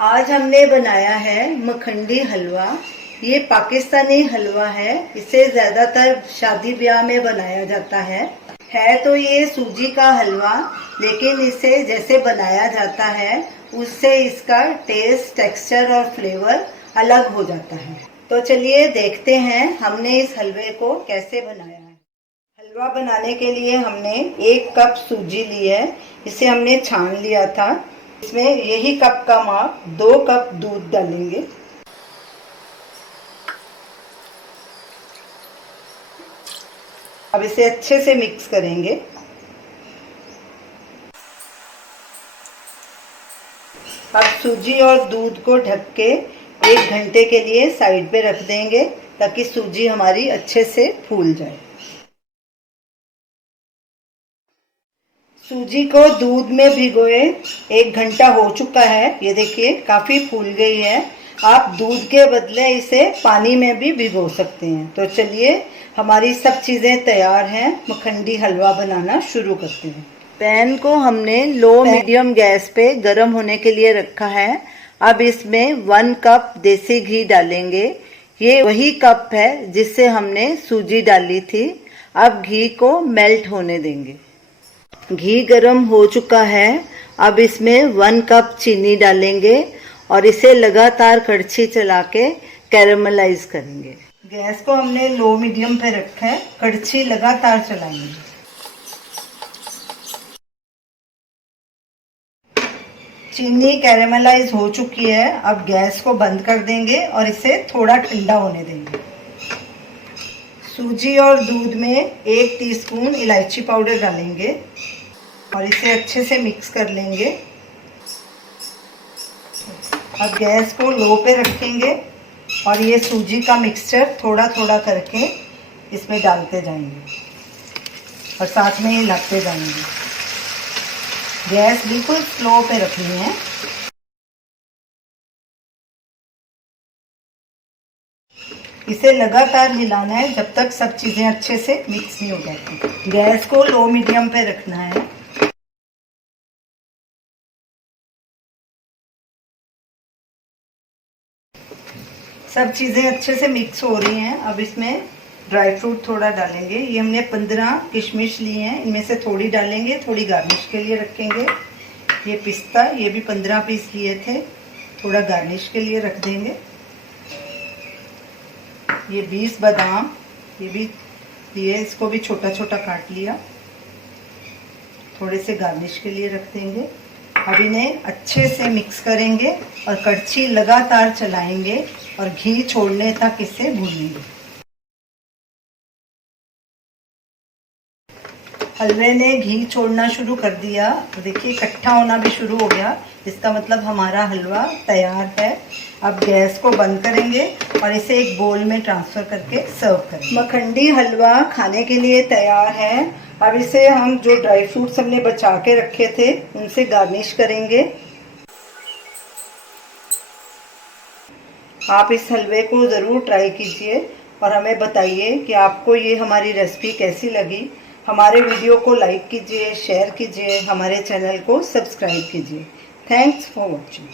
आज हमने बनाया है मखंडी हलवा। ये पाकिस्तानी हलवा है। इसे ज्यादातर शादी ब्याह में बनाया जाता है। तो ये सूजी का हलवा, लेकिन इसे जैसे बनाया जाता है उससे इसका टेस्ट, टेक्सचर और फ्लेवर अलग हो जाता है। तो चलिए देखते हैं हमने इस हलवे को कैसे बनाया है। हलवा बनाने के लिए हमने 1 कप सूजी ली है। इसे हमने छान लिया था। इसमें यही कप का माप 2 कप दूध डालेंगे। अब इसे अच्छे से मिक्स करेंगे। अब सूजी और दूध को ढक के 1 घंटे के लिए साइड पे रख देंगे ताकि सूजी हमारी अच्छे से फूल जाए। सूजी को दूध में भिगोए 1 घंटा हो चुका है। ये देखिए काफ़ी फूल गई है। आप दूध के बदले इसे पानी में भी भिगो सकते हैं। तो चलिए हमारी सब चीज़ें तैयार हैं। मखंडी हलवा बनाना शुरू करते हैं। पैन को हमने लो मीडियम गैस पे गरम होने के लिए रखा है। अब इसमें 1 कप देसी घी डालेंगे। ये वही कप है जिससे हमने सूजी डाली थी। अब घी को मेल्ट होने देंगे। घी गरम हो चुका है। अब इसमें 1 कप चीनी डालेंगे और इसे लगातार कड़छी चला के कैरेमलाइज करेंगे। गैस को हमने लो मीडियम पे रखा है। कड़छी लगातार चलाएंगे। चीनी कैरेमलाइज हो चुकी है। अब गैस को बंद कर देंगे और इसे थोड़ा ठंडा होने देंगे। सूजी और दूध में 1 टीस्पून इलायची पाउडर डालेंगे और इसे अच्छे से मिक्स कर लेंगे। अब गैस को लो पे रखेंगे और ये सूजी का मिक्सचर थोड़ा थोड़ा करके इसमें डालते जाएंगे और साथ में हिलाते जाएंगे। गैस बिल्कुल स्लो पे रखनी है। इसे लगातार हिलाना है जब तक सब चीज़ें अच्छे से मिक्स नहीं हो जाती। गैस को लो मीडियम पे रखना है। सब चीज़ें अच्छे से मिक्स हो रही हैं। अब इसमें ड्राई फ्रूट थोड़ा डालेंगे। ये हमने 15 किशमिश ली हैं। इनमें से थोड़ी डालेंगे, थोड़ी गार्निश के लिए रखेंगे। ये पिस्ता, ये भी 15 पीस लिए थे, थोड़ा गार्निश के लिए रख देंगे। ये 20 बादाम, ये भी लिए, इसको भी छोटा छोटा काट लिया, थोड़े से गार्निश के लिए रख देंगे। अब इन्हें अच्छे से मिक्स करेंगे और कड़छी लगातार चलाएंगे और घी छोड़ने तक इसे भूनेंगे। हलवे ने घी छोड़ना शुरू कर दिया। तो देखिए इकट्ठा होना भी शुरू हो गया। इसका मतलब हमारा हलवा तैयार है। अब गैस को बंद करेंगे और इसे एक बोल में ट्रांसफ़र करके सर्व करेंगे। मखंडी हलवा खाने के लिए तैयार है। अब इसे हम जो ड्राई फ्रूट्स हमने बचा के रखे थे उनसे गार्निश करेंगे। आप इस हलवे को ज़रूर ट्राई कीजिए और हमें बताइए कि आपको ये हमारी रेसिपी कैसी लगी। हमारे वीडियो को लाइक कीजिए, शेयर कीजिए, हमारे चैनल को सब्सक्राइब कीजिए। Thanks for watching.